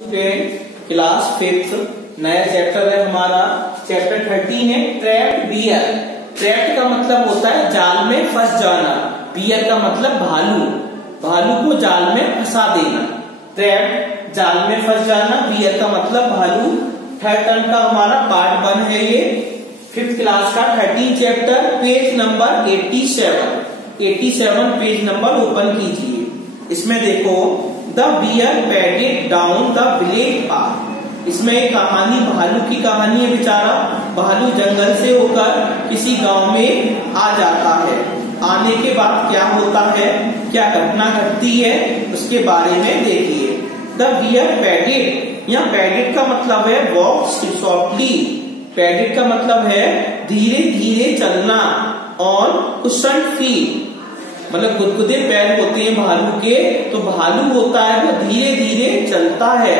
Class 5th नया chapter है हमारा। चैप्टर 13 है ट्रैप्ड बियर। ट्रैप्ड का मतलब होता है जाल में फंस जाना, बियर का मतलब भालू, भालू को जाल में फंसा देना। ट्रैप्ड जाल में फंस जाना, बियर का मतलब भालू। थर्ड टर्म का हमारा पार्ट 1 है ये 5th क्लास का 13 chapter, page number 87 page number open कीजिए। इसमें देखो the bear padded down the village path. इसमें एक कहानी, भालू की कहानी है। बेचारा भालू जंगल से होकर किसी गांव में आ जाता है। आने के बाद क्या होता है, क्या घटना घटती है, उसके बारे में देखिए। द बियर पैडेड, यहाँ पैडेड का मतलब है वॉक सॉफ्टली। पैडेड का मतलब है धीरे धीरे चलना। और कुशन फीट, मतलब गुदगुदे पैर होते हैं भालू के, तो भालू होता है वो धीरे धीरे चलता है।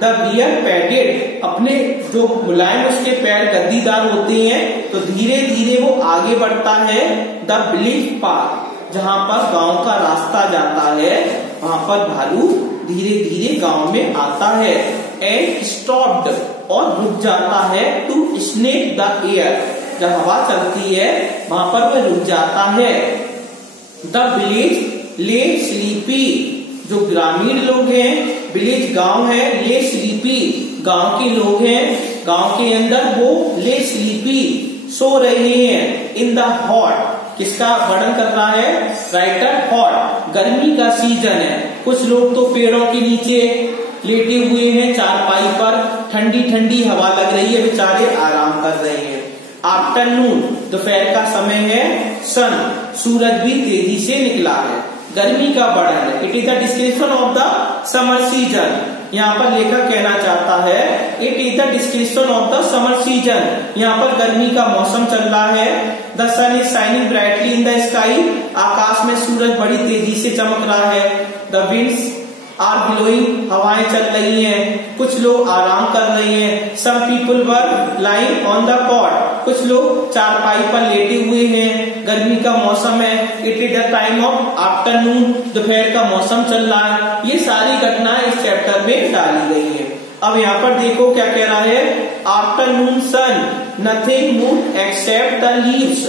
द बियर पैडेड, अपने जो मुलायम उसके पैर गद्दीदार होते हैं, तो धीरे धीरे वो आगे बढ़ता है। द विलेज पाथ, जहां पर गांव का रास्ता जाता है, वहां पर भालू धीरे धीरे गांव में आता है। एंड स्टॉप्ड, और रुक जाता है। टू स्नेक द एयर, जब हवा चलती है वहां पर वह रुक जाता है। द विलेज ले स्लीपी, जो ग्रामीण लोग हैं, विलेज गांव है, ले स्लीपी गांव के लोग हैं, गांव के अंदर वो ले स्लीपी सो रहे हैं। इन द हॉट, किसका वर्णन कर रहा है राइटर, हॉट, गर्मी का सीजन है। कुछ लोग तो पेड़ों के नीचे लेटे हुए हैं चारपाई पर, ठंडी ठंडी हवा लग रही है, बेचारे आराम कर रहे हैं। आफ्टरनून, दोपहर का समय है। सन, सूरज भी तेजी से निकला है। गर्मी का वर्णन, it is the description of the summer season. यहाँ पर लेखक कहना चाहता है it is the description of the summer season, यहाँ पर गर्मी का मौसम चल रहा है। The sun is shining brightly in the sky, आकाश में सूरज बड़ी तेजी से चमक रहा है। द विंड्स आर ब्लोइंग, हवाएं चल रही हैं। कुछ लोग आराम कर रहे हैं। Some people were lying on the cot, कुछ लोग चारपाई पर लेटे हुए हैं। गर्मी का मौसम है। It is the time of afternoon, दोपहर का मौसम चल रहा है। ये सारी घटनाएं इस चैप्टर में डाली गई है। अब यहाँ पर देखो क्या कह रहा है, afternoon sun, nothing moved except the leaves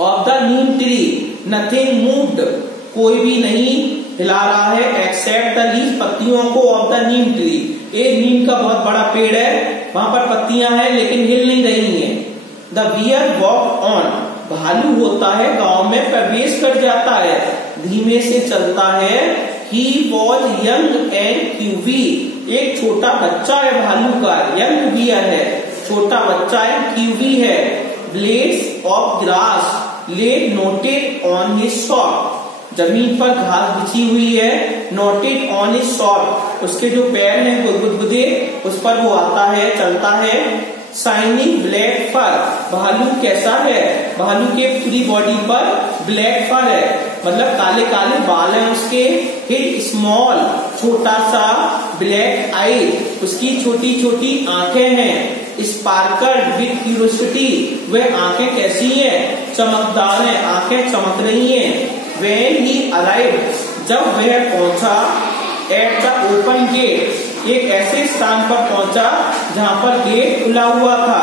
of the neem tree. Nothing moved, कोई भी नहीं हिला रहा है, एक्सेप्ट द लीव्स, पत्तियों को, ऑफ द नीम ट्री, एक नीम का बहुत बड़ा पेड़ है, वहां पर पत्तियां हैं लेकिन हिल नहीं रही हैं। द बियर वॉक ऑन, भालू होता है गांव में प्रवेश कर जाता है, धीमे से चलता है। He was young and qv, एक छोटा बच्चा है भालू का, यंग बियर है, छोटा बच्चा है, क्यूवी है। ब्लेड्स ऑफ ग्रास ले नोटेड ऑन हिज शॉप, जमीन पर घास बिछी हुई है। नोटेड ऑन हिज शॉप, उसके जो पैर हैं गुदगुदे, उस पर वो आता है, चलता है। शाइनिंग ब्लैक फर, भालू कैसा है, भालू के पूरी बॉडी पर ब्लैक फर है, मतलब काले काले बाल हैं उसके। हिज स्मॉल, छोटा सा, ब्लैक आई, उसकी छोटी छोटी आंखें हैं। स्पार्कल्ड विद क्यूरियोसिटी, वह आंखें कैसी हैं, चमकदार हैं, आंखें चमक रही हैं। When he arrived, जब वह पहुंचा, at the open gate, एक ऐसे स्थान पर पहुंचा जहां पर गेट खुला हुआ था।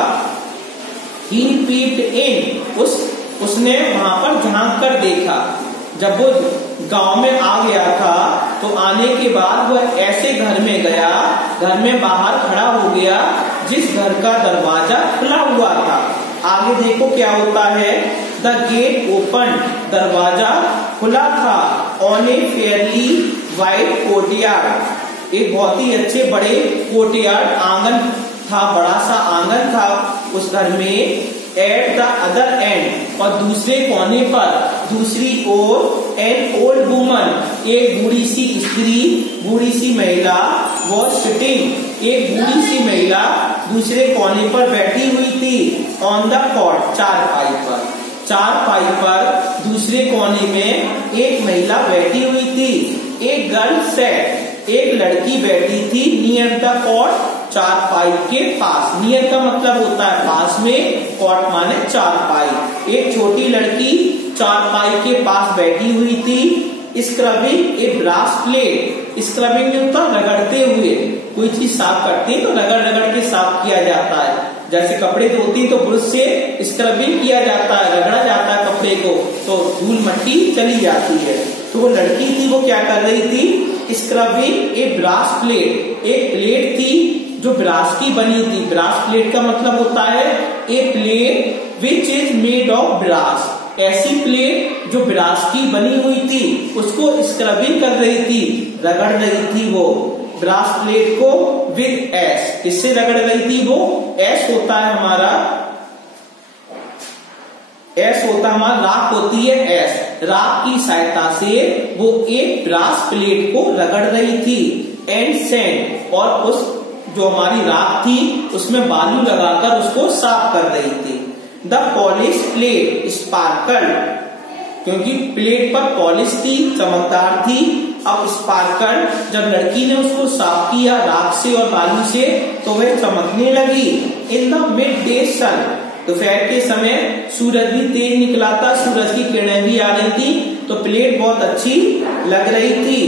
He peeped in, उसने वहां पर झांक कर देखा। जब वो गांव में आ गया था तो आने के बाद वह ऐसे घर में गया, घर में बाहर खड़ा हो गया जिस घर का दरवाजा खुला हुआ था। आगे देखो क्या होता है, द गेट ओपन, दरवाजा खुला था। On A Fairlie wide courtyard, एक बहुत ही अच्छे बड़े कोर्टयार्ड, आंगन था, बड़ा सा आंगन था उस घर में। एट द अदर एंड, और दूसरे कोने पर, दूसरी ओर, एन ओल्ड वुमन, एक बूढ़ी सी स्त्री, बूढ़ी सी महिला, वो सिटिंग, एक बूढ़ी सी महिला दूसरे कोने पर बैठी हुई थी। ऑन द कॉट, चारपाई पर, चारपाई पर दूसरे कोने में एक महिला बैठी हुई थी। एक गर्ल सेट, एक लड़की बैठी थी। नियर द कॉट, चारपाई के पास, नियर का मतलब होता है पास में, कॉट माने चारपाई। एक छोटी लड़की चारपाई के पास बैठी हुई थी। स्क्रबिंग ए ब्रास प्लेट, स्क्रबिंग में होता रगड़ते हुए, कोई चीज साफ करते हैं तो रगड़ रगड़ के साफ किया जाता है। जैसे कपड़े धोते हैं तो ब्रश से स्क्रबिंग किया जाता है, रगड़ा जाता है कपड़े को, तो धूल मट्टी चली जाती है। तो वो लड़की थी, वो क्या कर रही थी, स्क्रबिंग ए ब्रास प्लेट। एक प्लेट थी जो ब्रास की बनी थी। ब्रास प्लेट का मतलब होता है a plate which is made of brass. ऐसी प्लेट जो ब्रास की बनी हुई थी उसको स्क्रबिंग कर रही थी, रगड़ रही थी वो ब्रास प्लेट को विद एस। किससे रगड़ रही थी वो? एस होता है हमारा, एस होता है हमारा, राख होती है एस। राख की सहायता से वो एक ब्रास प्लेट को रगड़ रही थी। एंड सैंड, और उस जो हमारी राख थी उसमें बालू लगाकर उसको साफ कर रही थी। द पॉलिश प्लेट स्पार्कल, क्योंकि प्लेट पर पॉलिश थी, चमकदार थी। अब स्पार्कल, जब लड़की ने उसको साफ किया राख से और बालू से तो वह चमकने लगी। इन द मिड डे सन, दोपहर के समय सूरज भी तेज निकला था, सूरज की किरणें भी आ रही थी, तो प्लेट बहुत अच्छी लग रही थी।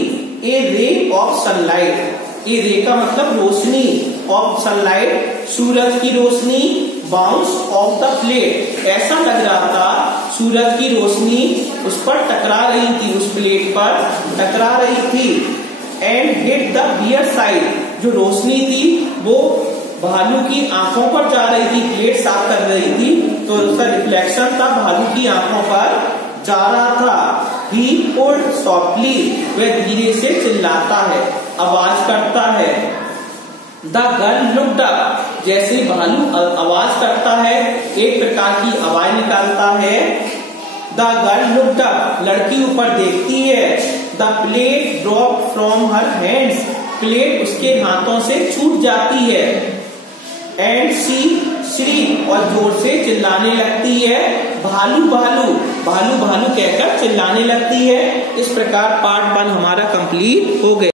ए रे ऑफ सनलाइट, ए रे का मतलब रोशनी, ऑफ सनलाइट सूरज की रोशनी, बाउंस ऑफ द प्लेट, ऐसा लग रहा था सूरज की रोशनी उस पर टकरा रही थी, उस प्लेट पर टकरा रही थी। And hit the bear side, जो रोशनी थी वो भालू की आंखों पर जा रही थी। प्लेट साफ कर रही थी तो उसका रिफ्लेक्शन था भालू की आंखों पर जा रहा था। ही पुल्ड सॉफ्टली, वह धीरे से चिल्लाता है, आवाज करता है। द गर्ल लुक्ड अप, जैसे भालू आवाज करता है एक प्रकार की आवाज निकालता है। द गर्ल लुक्ड अप, लड़की ऊपर देखती है। The plate drop from her hands, plate उसके हाथों से छूट जाती है। एंड शी श्रीक, और जोर से चिल्लाने लगती है, भालू भालू भालू भालू कहकर चिल्लाने लगती है। इस प्रकार पार्ट 1 हमारा कंप्लीट हो गया।